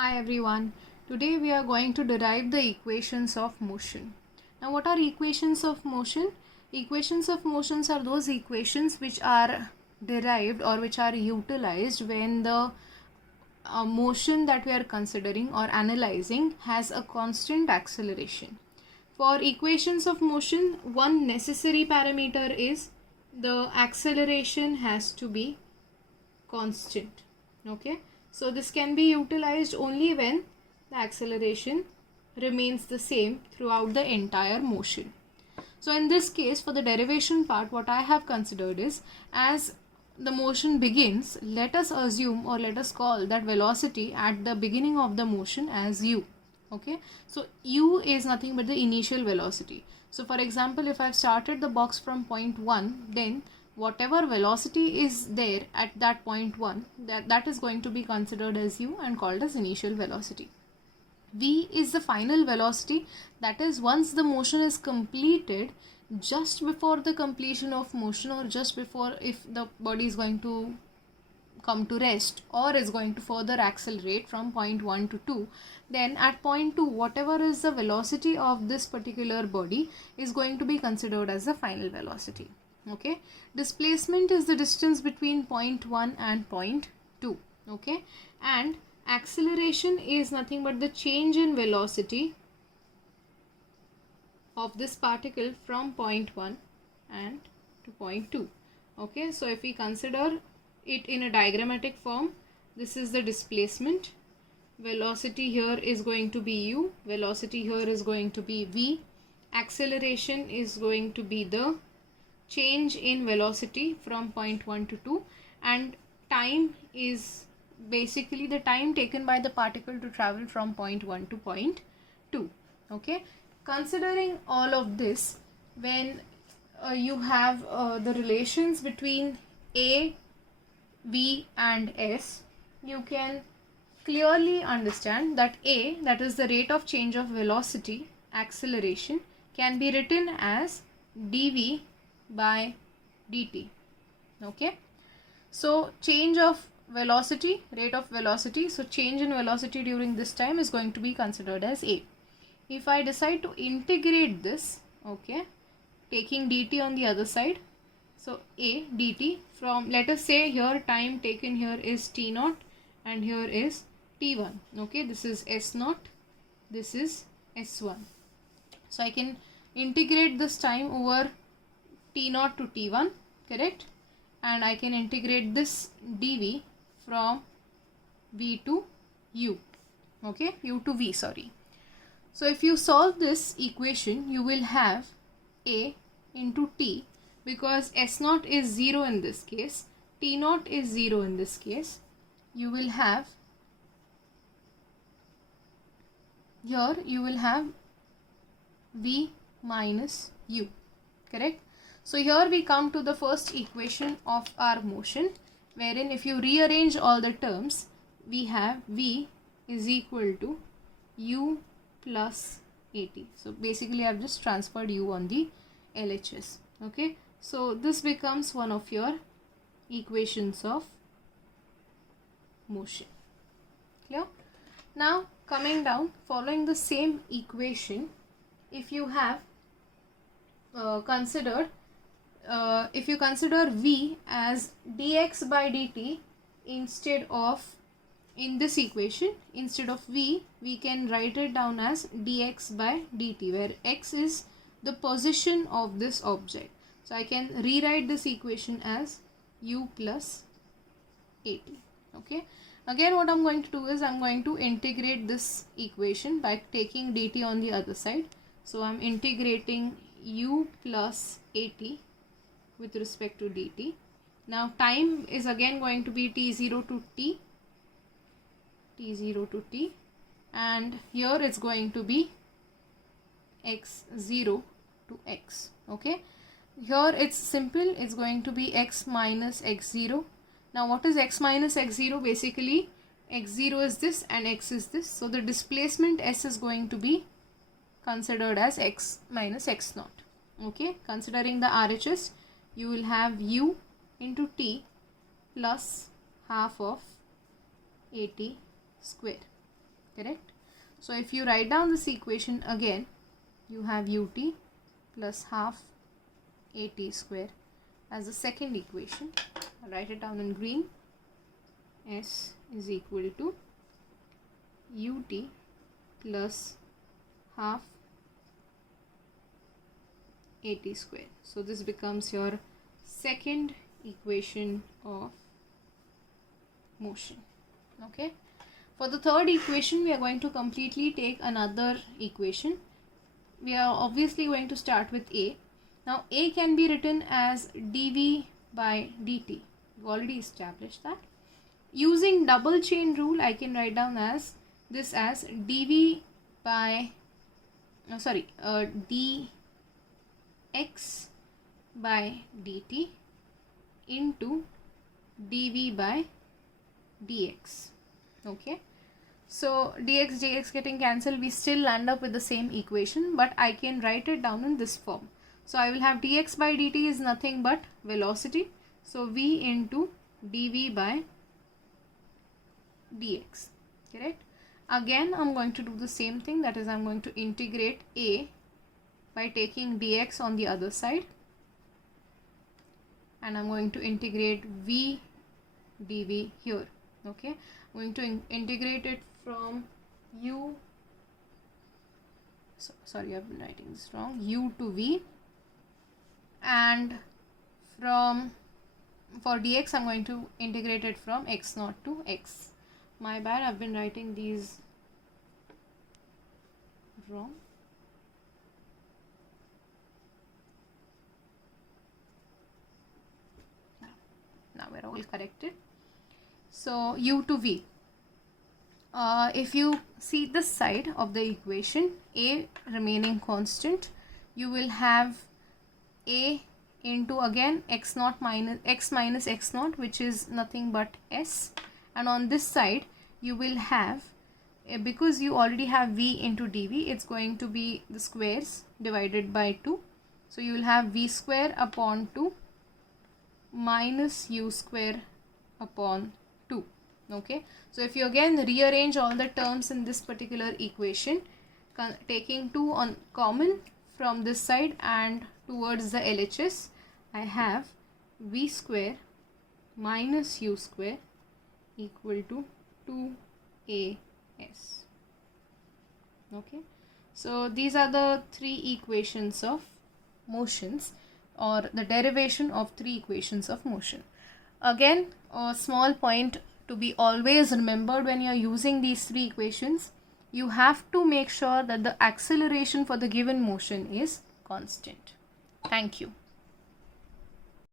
Hi everyone. Today we are going to derive the equations of motion. Now what are equations of motion? Equations of motions are those equations which are derived or which are utilized when the motion that we are considering or analyzing has a constant acceleration. For equations of motion, one necessary parameter is the acceleration has to be constant. Okay, so this can be utilized only when the acceleration remains the same throughout the entire motion. So in this case, for the derivation part, what I have considered is, as the motion begins, let us assume or let us call that velocity at the beginning of the motion as u. Okay, so u is nothing but the initial velocity. So for example, if I've started the box from point 1, then whatever velocity is there at that point 1, that is going to be considered as u and called as initial velocity. V is the final velocity, that is once the motion is completed, just before the completion of motion or just before if the body is going to come to rest or is going to further accelerate from point 1 to 2, then at point 2 whatever is the velocity of this particular body is going to be considered as the final velocity. Okay, displacement is the distance between point 1 and point 2. Okay, and acceleration is nothing but the change in velocity of this particle from point 1 and to point 2. Okay, so if we consider it in a diagrammatic form, this is the displacement, velocity here is going to be u, velocity here is going to be v, acceleration is going to be the change in velocity from point 1 to 2, and time is basically the time taken by the particle to travel from point 1 to point 2. Okay, considering all of this, when you have the relations between a, v and s, you can clearly understand that a, that is the rate of change of velocity, acceleration, can be written as dv by dt. Okay, so change of velocity, rate of velocity, so change in velocity during this time is going to be considered as a. If I decide to integrate this, okay, taking dt on the other side, so a dt from, let us say here time taken here is t naught and here is t1. Okay, this is s naught, this is s1. So I can integrate this time over t naught to t1, correct, and I can integrate this dv from v to u. Okay, u to v, sorry. So if you solve this equation, you will have a into t, because s naught is 0 in this case, t naught is 0 in this case. You will have here, you will have v minus u, correct. So here we come to the first equation of our motion, wherein if you rearrange all the terms, we have v is equal to u plus at. So basically I have just transferred u on the LHS. Okay, so this becomes one of your equations of motion. Clear? Now coming down, following the same equation, if you have if you consider v as dx by dt, instead of, in this equation, instead of v, we can write it down as dx by dt, where x is the position of this object. So I can rewrite this equation as u plus at. Okay, again what I'm going to do is I'm going to integrate this equation by taking dt on the other side. So I'm integrating u plus at with respect to dt. Now time is again going to be t0 to t, t0 to t, and here it's going to be x0 to x. Okay, here it's simple, it's going to be x minus x0. Now what is x minus x0? Basically x0 is this and x is this, so the displacement s is going to be considered as x minus x naught. Okay, considering the RHS, you will have u into t plus half of at square. correct? So if you write down this equation again, you have ut plus half at square as the second equation. I'll write it down in green. S is equal to ut plus half at square. So this becomes your second equation of motion. Okay. For the third equation, we are going to completely take another equation. We are obviously going to start with A. Now A can be written as dv by dt. We've already established that. Using double chain rule, I can write down as this as dv by dx by dt into dv by dx. Okay. So dx getting cancelled, we still land up with the same equation, but I can write it down in this form. So I will have dx by dt is nothing but velocity. So v into dv by dx, correct? Again, I'm going to do the same thing, that is I'm going to integrate a by taking dx on the other side, and I'm going to integrate v dv here. Okay, I'm going to integrate it from u, sorry, I've been writing this wrong, u to v, and from, for dx I'm going to integrate it from x0 to x. My bad, I've been writing these wrong. Now we're all corrected. So u to v. If you see this side of the equation, a remaining constant, you will have a into again x0 minus x minus x0, which is nothing but s, and on this side you will have, because you already have v into dv, it's going to be the squares divided by 2. So you will have v square upon 2 minus u square upon 2. Okay, so if you again rearrange all the terms in this particular equation, taking 2 on common from this side and towards the LHS, I have v square minus u square equal to 2as. Okay, so these are the three equations of motions, or the derivation of three equations of motion. Again, a small point to be always remembered when you are using these three equations, you have to make sure that the acceleration for the given motion is constant. Thank you.